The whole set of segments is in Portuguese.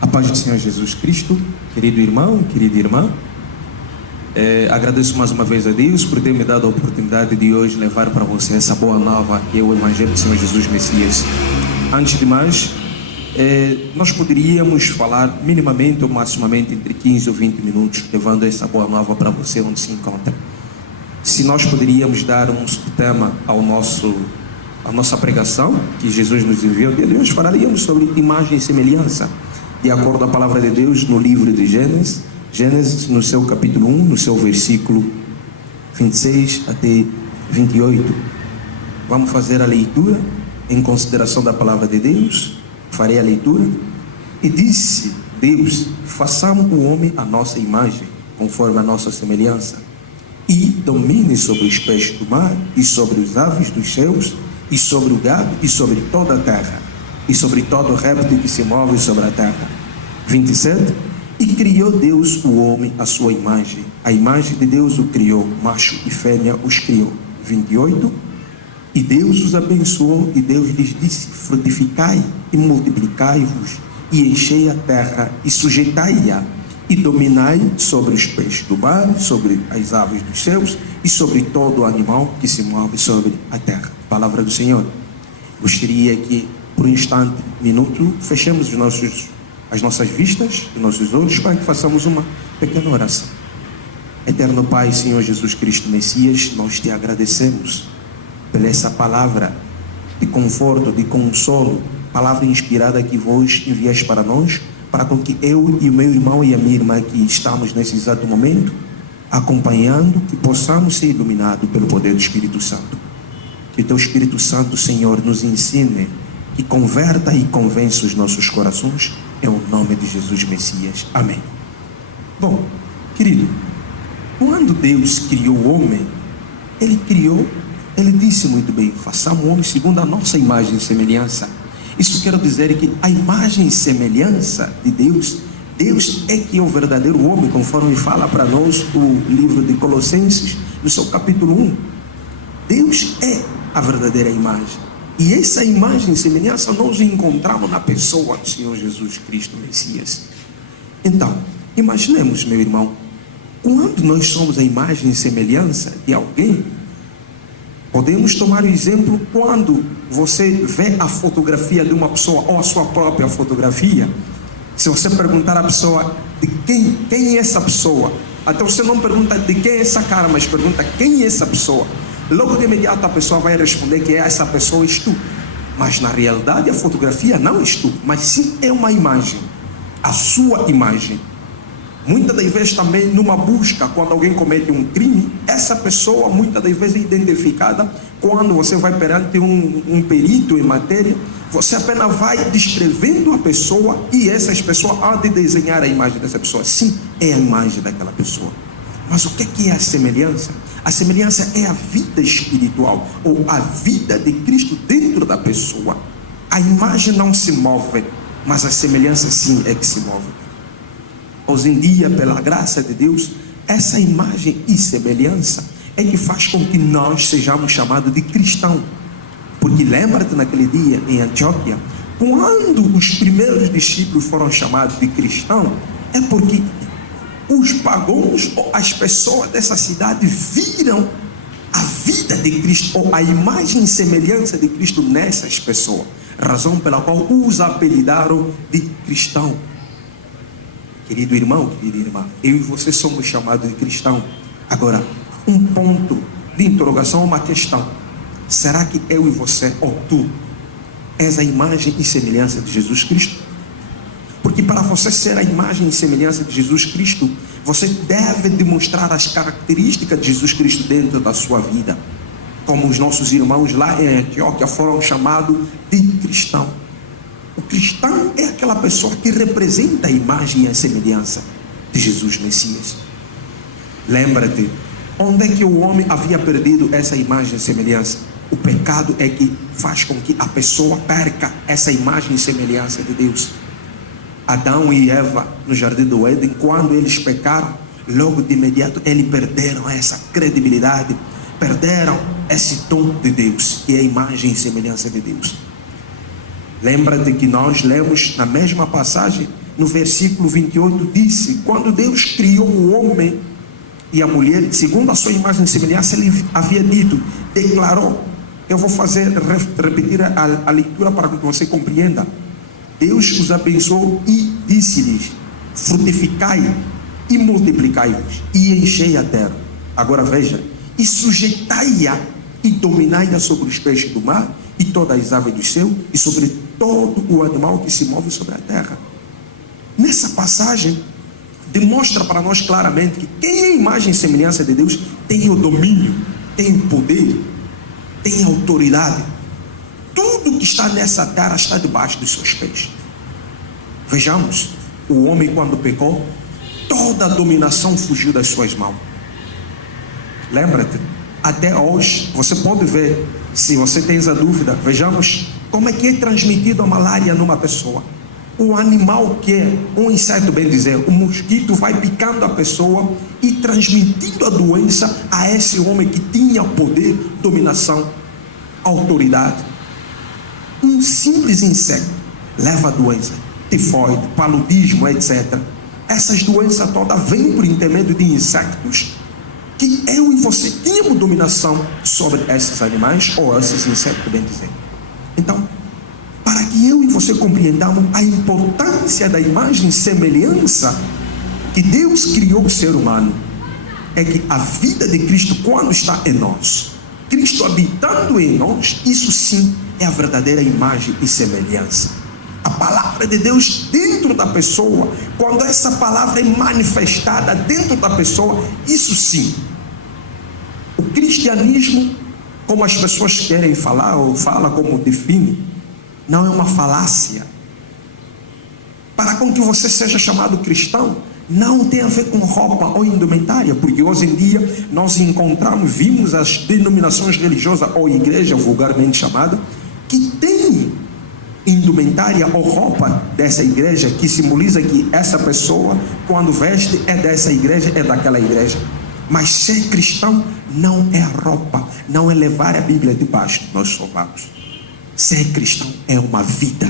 A paz do Senhor Jesus Cristo, querido irmão, querida irmã. Agradeço mais uma vez a Deus por ter me dado a oportunidade de hoje levar para você essa boa nova que é o Evangelho do Senhor Jesus Messias. Antes de mais, nós poderíamos falar minimamente ou maximamente entre 15 ou 20 minutos, levando essa boa nova para você onde se encontra. Se nós poderíamos dar um subtema à nossa pregação, que Jesus nos enviou, de Deus, falaríamos sobre imagem e semelhança, de acordo com a palavra de Deus no livro de Gênesis, no seu capítulo 1, no seu versículo 26 até 28. Vamos fazer a leitura em consideração da palavra de Deus. Farei a leitura. E disse Deus: façamos o homem à nossa imagem, conforme a nossa semelhança, e domine sobre os peixes do mar, e sobre os aves dos céus, e sobre o gado, e sobre toda a terra, e sobre todo réptil que se move sobre a terra. 27. E criou Deus o homem à sua imagem, a imagem de Deus o criou, macho e fêmea os criou. 28. E Deus os abençoou, e Deus lhes disse: frutificai e multiplicai-vos, e enchei a terra e sujeitai-a, e dominai sobre os peixes do mar, sobre as aves dos céus, e sobre todo animal que se move sobre a terra. Palavra do Senhor. Gostaria que por um instante, minuto, fechemos as nossas vistas, os nossos olhos, para que façamos uma pequena oração. Eterno Pai, Senhor Jesus Cristo Messias, nós te agradecemos por essa palavra de conforto, de consolo, palavra inspirada que vós enviais para nós, para com que eu e o meu irmão e a minha irmã que estamos nesse exato momento, acompanhando, que possamos ser iluminados pelo poder do Espírito Santo. Que o teu Espírito Santo, Senhor, nos ensine, que converta e convença os nossos corações, em o nome de Jesus Messias. Amém. Bom, querido, quando Deus criou o homem, Ele disse muito bem: façamos o homem segundo a nossa imagem e semelhança. Isso quer dizer que a imagem e semelhança de Deus é que é o verdadeiro homem, conforme fala para nós o livro de Colossenses, no seu capítulo 1. Deus é a verdadeira imagem. E essa imagem e semelhança nós encontramos na pessoa do Senhor Jesus Cristo Messias. Então, imaginemos, meu irmão, quando nós somos a imagem e semelhança de alguém, podemos tomar o exemplo quando você vê a fotografia de uma pessoa ou a sua própria fotografia. Se você perguntar à pessoa de quem é essa pessoa, até você não pergunta de quem é essa cara, mas pergunta quem é essa pessoa, logo de imediato a pessoa vai responder que essa pessoa és tu. Mas na realidade a fotografia não és tu, mas sim é uma imagem, a sua imagem. Muitas das vezes também numa busca, quando alguém comete um crime, essa pessoa muitas das vezes é identificada quando você vai perante um perito em matéria. Você apenas vai descrevendo a pessoa e essas pessoas há de desenhar a imagem dessa pessoa. Sim, é a imagem daquela pessoa. Mas o que é a semelhança? A semelhança é a vida espiritual, ou a vida de Cristo dentro da pessoa. A imagem não se move, mas a semelhança sim é que se move. Hoje em dia, pela graça de Deus, essa imagem e semelhança é que faz com que nós sejamos chamados de cristão. Porque lembra-te naquele dia em Antioquia, quando os primeiros discípulos foram chamados de cristão, é porque os pagãos ou as pessoas dessa cidade viram a vida de Cristo, ou a imagem e semelhança de Cristo nessas pessoas, razão pela qual os apelidaram de cristão. Querido irmão, querida irmã, eu e você somos chamados de cristão. Agora, um ponto de interrogação, uma questão: será que eu e você, ou tu, és a imagem e semelhança de Jesus Cristo? Porque para você ser a imagem e semelhança de Jesus Cristo, você deve demonstrar as características de Jesus Cristo dentro da sua vida. Como os nossos irmãos lá em Antioquia foram chamados de cristão. O cristão é aquela pessoa que representa a imagem e a semelhança de Jesus Messias. Lembra-te, onde é que o homem havia perdido essa imagem e semelhança? O pecado é que faz com que a pessoa perca essa imagem e semelhança de Deus. Adão e Eva no jardim do Éden, quando eles pecaram, logo de imediato eles perderam essa credibilidade, perderam esse tom de Deus, que é a imagem e semelhança de Deus. Lembra-te que nós lemos na mesma passagem, no versículo 28, disse: quando Deus criou o homem e a mulher, segundo a sua imagem e semelhança, ele havia dito, declarou. Eu vou repetir a leitura para que você compreenda. Deus os abençoou e disse-lhes: frutificai e multiplicai-vos e enchei a terra. Agora veja: e sujeitai-a e dominai-a sobre os peixes do mar e todas as aves do céu e sobre todo o animal que se move sobre a terra. Nessa passagem demonstra para nós claramente que quem é a imagem e semelhança de Deus tem o domínio, tem o poder, tem a autoridade. Tudo que está nessa terra está debaixo dos seus pés. Vejamos, o homem quando pecou, toda a dominação fugiu das suas mãos. Lembra-te, até hoje, você pode ver, se você tem essa dúvida, vejamos como é que é transmitido a malária numa pessoa. O animal que é um inseto, bem dizer, o mosquito vai picando a pessoa e transmitindo a doença a esse homem que tinha poder, dominação, autoridade. Um simples inseto leva a doença, tifoide, paludismo, etc. Essas doenças todas vêm por intermédio de insectos que eu e você tínhamos dominação sobre esses animais ou esses insetos, bem dizer. Então, para que eu e você compreendamos a importância da imagem e semelhança que Deus criou o ser humano, é que a vida de Cristo, quando está em nós, Cristo habitando em nós, isso sim é a verdadeira imagem e semelhança. A palavra de Deus dentro da pessoa, quando essa palavra é manifestada dentro da pessoa, isso sim. O cristianismo, como as pessoas querem falar, ou fala como define, não é uma falácia. Para com que você seja chamado cristão, não tem a ver com roupa ou indumentária, porque hoje em dia nós vimos as denominações religiosas ou igreja vulgarmente chamada, que tem indumentária ou roupa dessa igreja que simboliza que essa pessoa, quando veste, é dessa igreja, é daquela igreja. Mas ser cristão não é a roupa, não é levar a Bíblia debaixo dos nossos sovacos. Ser cristão é uma vida.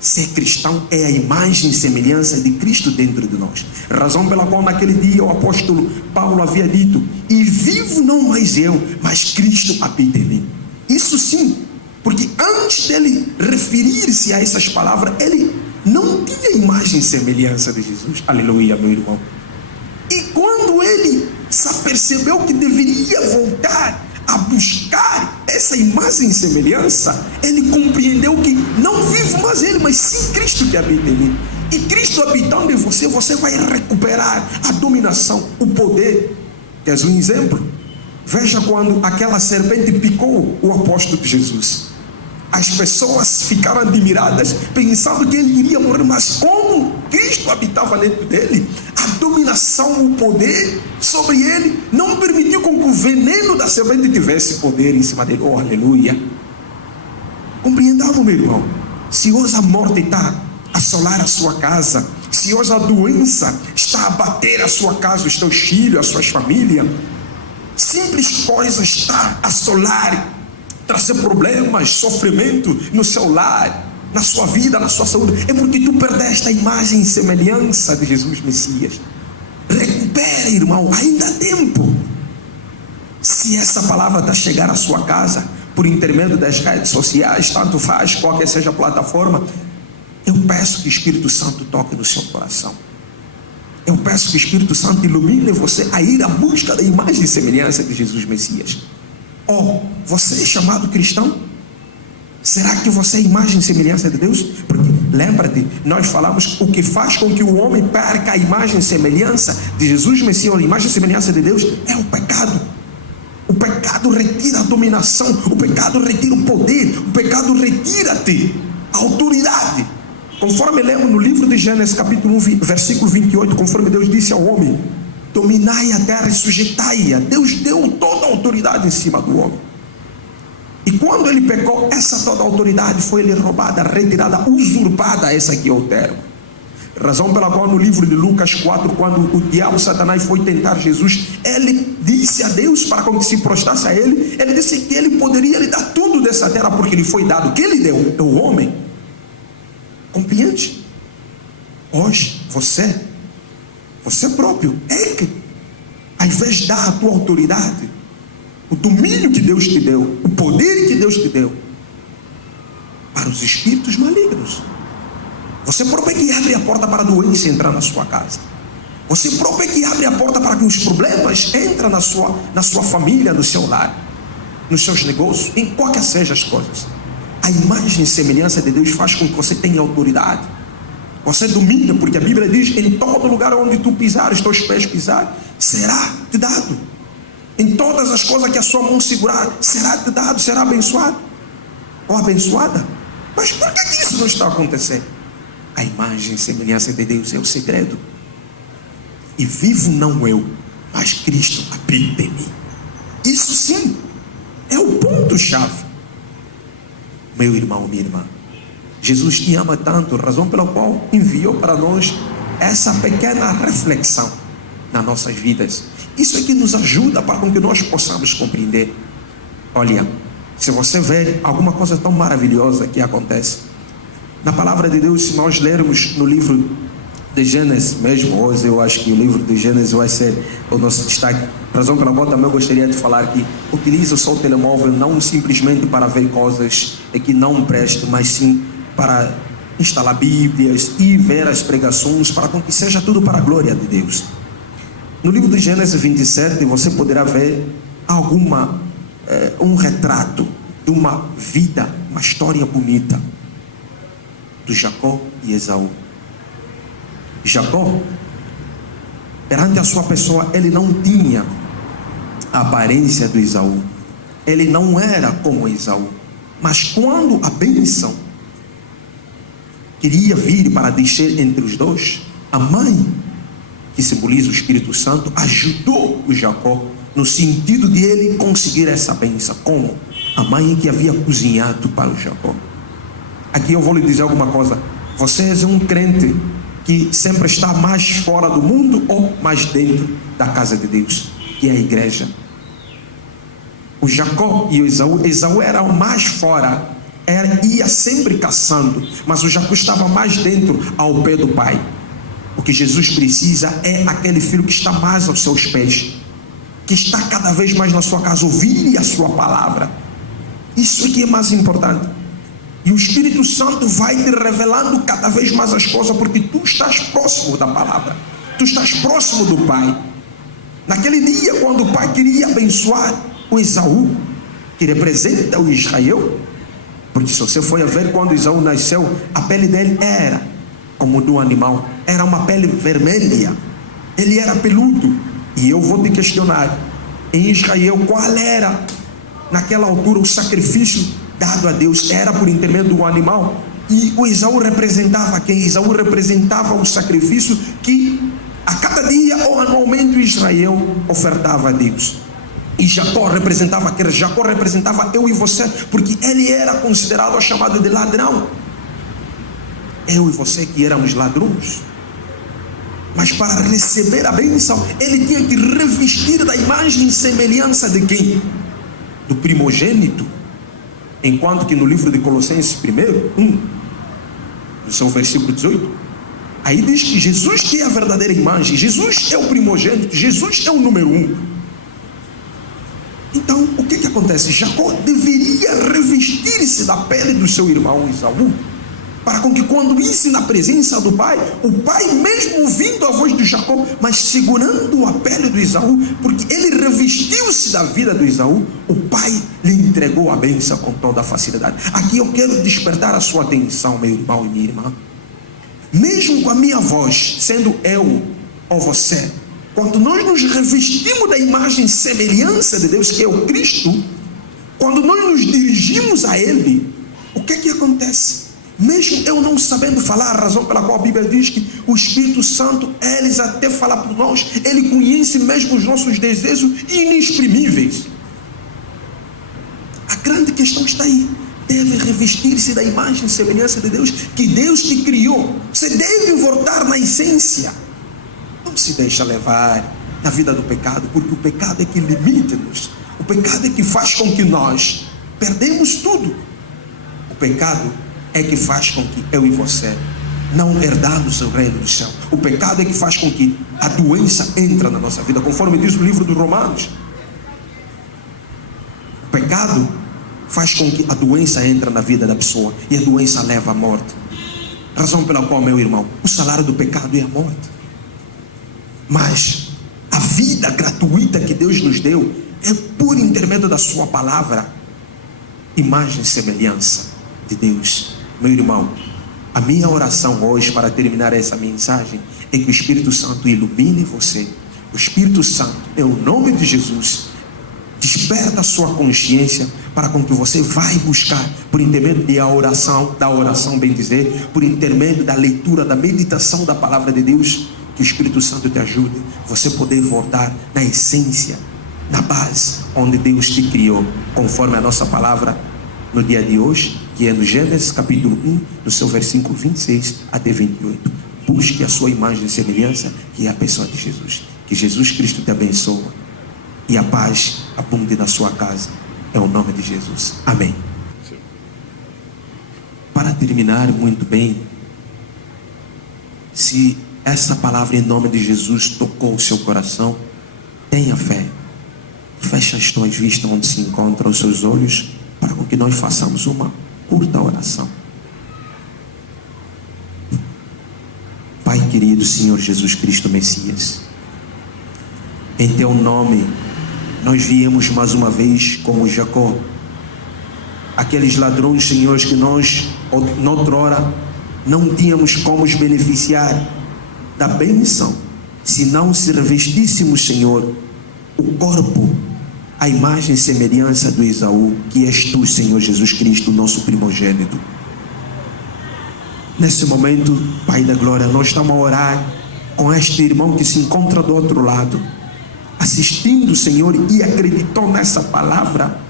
Ser cristão é a imagem e semelhança de Cristo dentro de nós. Razão pela qual naquele dia o apóstolo Paulo havia dito: e vivo não mais eu, mas Cristo habita em mim. Isso sim, porque antes dele referir-se a essas palavras, ele não tinha imagem e semelhança de Jesus. Aleluia, meu irmão. E quando ele percebeu que deveria voltar a buscar essa imagem e semelhança, ele compreendeu que não vive mais ele, mas sim Cristo que habita em mim. E Cristo habitando em você, você vai recuperar a dominação, o poder. Queres um exemplo? Veja quando aquela serpente picou o apóstolo de Jesus. As pessoas ficaram admiradas, pensando que ele iria morrer, mas como Cristo habitava dentro dele, a dominação, o poder sobre ele, não permitiu com que o veneno da serpente tivesse poder em cima dele. Oh, aleluia! Compreendamos, meu irmão? Se hoje a morte está a assolar a sua casa, se hoje a doença está a bater a sua casa, os teus filhos, as suas famílias, simples coisas está a assolar, trazer problemas, sofrimento no seu lar, na sua vida, na sua saúde, é porque tu perdeste a imagem e semelhança de Jesus Messias. Recupera, irmão, ainda há tempo. Se essa palavra está a chegar à sua casa por intermédio das redes sociais, tanto faz, qualquer seja a plataforma, eu peço que o Espírito Santo toque no seu coração. Eu peço que o Espírito Santo ilumine você a ir à busca da imagem e semelhança de Jesus Messias. Oh, você é chamado cristão? Será que você é imagem e semelhança de Deus? Porque lembra-te, nós falamos o que faz com que o homem perca a imagem e semelhança de Jesus Messias, a imagem e semelhança de Deus, é o pecado. O pecado retira a dominação, o pecado retira o poder, o pecado retira-te a autoridade. Conforme lemos no livro de Gênesis capítulo 1, versículo 28, conforme Deus disse ao homem: dominai a terra e sujeitai-a. Deus deu toda a autoridade em cima do homem. E quando ele pecou, essa toda a autoridade foi lhe roubada, retirada, usurpada. Essa aqui é o termo. Razão pela qual no livro de Lucas 4, quando o diabo Satanás foi tentar Jesus, ele disse a Deus para que se prostrasse a ele. Ele disse que ele poderia lhe dar tudo dessa terra, porque lhe foi dado. O que ele deu? É o homem. Compreende? Hoje, você próprio é que, ao invés de dar a tua autoridade, o domínio que Deus te deu, o poder que Deus te deu, para os espíritos malignos. Você próprio é que abre a porta para a doença entrar na sua casa. Você próprio é que abre a porta para que os problemas entrem na sua família, no seu lar, nos seus negócios, em qualquer seja as coisas. A imagem e semelhança de Deus faz com que você tenha autoridade. Você domina, porque a Bíblia diz: em todo lugar onde tu pisares, teus pés pisarem, será te dado. Em todas as coisas que a sua mão segurar, será te dado, será abençoado ou abençoada. Mas por que isso não está acontecendo? A imagem e semelhança de Deus é o segredo. E vivo não eu, mas Cristo habita em mim. Isso sim é o ponto-chave. Meu irmão, minha irmã, Jesus te ama tanto, razão pela qual enviou para nós essa pequena reflexão nas nossas vidas. Isso é que nos ajuda para que nós possamos compreender. Olha, se você vê alguma coisa tão maravilhosa que acontece na palavra de Deus, se nós lermos no livro de Gênesis mesmo, hoje eu acho que o livro de Gênesis vai ser o nosso destaque. Razão pela qual também eu gostaria de falar que utiliza o seu telemóvel não simplesmente para ver coisas que não prestam, mas sim para instalar Bíblias e ver as pregações, para que seja tudo para a glória de Deus. No livro de Gênesis 27 você poderá ver um retrato de uma vida, uma história bonita do Jacó e Esaú. Jacó, perante a sua pessoa, ele não tinha a aparência do Esaú, ele não era como Esaú, mas quando a bênção queria vir para descer entre os dois, a mãe, que simboliza o Espírito Santo, ajudou o Jacó no sentido de ele conseguir essa bênção. Como? A mãe que havia cozinhado para o Jacó. Aqui eu vou lhe dizer alguma coisa: você é um crente que sempre está mais fora do mundo ou mais dentro da casa de Deus, que é a igreja? O Jacó e o Esaú era o mais fora, ia sempre caçando, mas o Jacó estava mais dentro, ao pé do pai. O que Jesus precisa é aquele filho que está mais aos seus pés, que está cada vez mais na sua casa, ouvir a sua palavra. Isso aqui é mais importante. E o Espírito Santo vai te revelando cada vez mais as coisas, porque tu estás próximo da palavra, tu estás próximo do pai. Naquele dia, quando o pai queria abençoar o Esaú, que representa o Israel, porque se você for a ver, quando Esaú nasceu, a pele dele era como do animal, era uma pele vermelha, ele era peludo. E eu vou te questionar: em Israel, qual era naquela altura o sacrifício dado a Deus? Era por intermédio do animal. E o Esaú representava quem? Esaú representava o sacrifício que a cada dia ou anualmente Israel ofertava a Deus. E Jacó representava eu e você, porque ele era considerado, chamado de ladrão. Eu e você que éramos ladrões. Mas para receber a bênção, ele tinha que revestir da imagem e semelhança de quem? Do primogênito. Enquanto que no livro de Colossenses 1, no seu versículo 18, aí diz que Jesus que é a verdadeira imagem, Jesus é o primogênito, Jesus é o número 1. Então, o que acontece? Jacó deveria revestir-se da pele do seu irmão Esaú, para com que quando isso na presença do pai, o pai mesmo ouvindo a voz de Jacó, mas segurando a pele do Esaú, porque ele revestiu-se da vida do Esaú, o pai lhe entregou a bênção com toda a facilidade. Aqui eu quero despertar a sua atenção, meu irmão e minha irmã. Mesmo com a minha voz, sendo eu ou você, quando nós nos revestimos da imagem e semelhança de Deus, que é o Cristo, quando nós nos dirigimos a Ele, o que acontece? Mesmo eu não sabendo falar, a razão pela qual a Bíblia diz que o Espírito Santo, eles até fala por nós, ele conhece mesmo os nossos desejos inexprimíveis. A grande questão está aí. Deve revestir-se da imagem e semelhança de Deus, que Deus te criou. Você deve voltar na essência. Não se deixa levar na vida do pecado, porque o pecado é que limita-nos. O pecado é que faz com que nós perdemos tudo. O pecado é que faz com que eu e você não herdamos o reino do céu. O pecado é que faz com que a doença entre na nossa vida, conforme diz o livro dos Romanos. O pecado faz com que a doença entre na vida da pessoa, e a doença leva à morte. Razão pela qual, meu irmão, o salário do pecado é a morte. Mas a vida gratuita que Deus nos deu é por intermédio da sua palavra, imagem e semelhança de Deus. Meu irmão, a minha oração hoje, para terminar essa mensagem, é que o Espírito Santo ilumine você. O Espírito Santo, em nome de Jesus, desperta a sua consciência para com que você vai buscar, por intermédio da oração, bem dizer, por intermédio da leitura, da meditação da palavra de Deus, que o Espírito Santo te ajude, você poder voltar na essência, na base, onde Deus te criou, conforme a nossa palavra no dia de hoje, que é no Gênesis capítulo 1, no seu versículo 26 até 28. Busque a sua imagem e semelhança, que é a pessoa de Jesus. Que Jesus Cristo te abençoe e a paz abunde na sua casa, é o nome de Jesus. Amém. Para terminar muito bem, se essa palavra em nome de Jesus tocou o seu coração, tenha fé. Feche as tuas vistas onde se encontram os seus olhos, para que nós façamos uma curta oração. Pai querido, Senhor Jesus Cristo Messias, em teu nome nós viemos mais uma vez como Jacó, aqueles ladrões, Senhor, que nós noutrora não tínhamos como os beneficiar da bênção, se não se revestíssemos, Senhor, o corpo, a imagem e semelhança do Esaú, que és tu, Senhor Jesus Cristo, nosso primogênito. Nesse momento, Pai da glória, nós estamos a orar com este irmão que se encontra do outro lado, assistindo, Senhor, e acreditou nessa palavra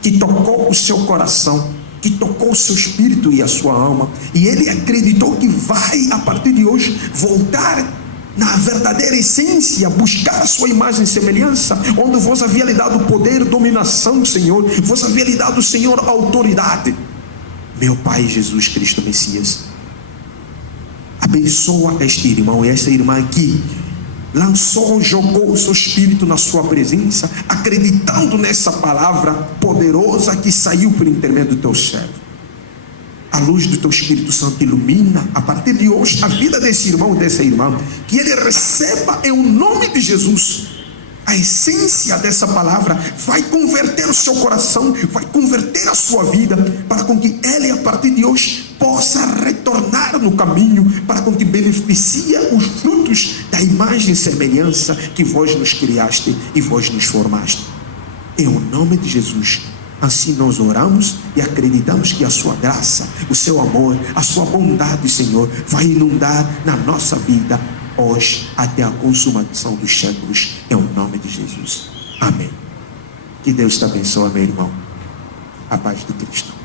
que tocou o seu coração, que tocou o seu espírito e a sua alma, e ele acreditou que vai, a partir de hoje, voltar na verdadeira essência, buscar a sua imagem e semelhança, onde vos havia lhe dado poder, dominação, Senhor, vos havia lhe dado, Senhor, autoridade. Meu Pai Jesus Cristo Messias, abençoa este irmão e esta irmã aqui, jogou o seu espírito na sua presença, acreditando nessa palavra poderosa que saiu por intermédio do teu servo. A luz do teu Espírito Santo ilumina a partir de hoje a vida desse irmão e dessa irmã, que ele receba em nome de Jesus a essência dessa palavra, vai converter o seu coração, vai converter a sua vida, para com que ele a partir de hoje possa retornar no caminho, para com que beneficie os frutos da imagem e semelhança que vós nos criaste e vós nos formaste. Em nome de Jesus, assim nós oramos e acreditamos que a sua graça, o seu amor, a sua bondade, Senhor, vai inundar na nossa vida hoje até a consumação dos séculos, em nome de Jesus. Amém. Que Deus te abençoe, meu irmão. A paz de Cristo.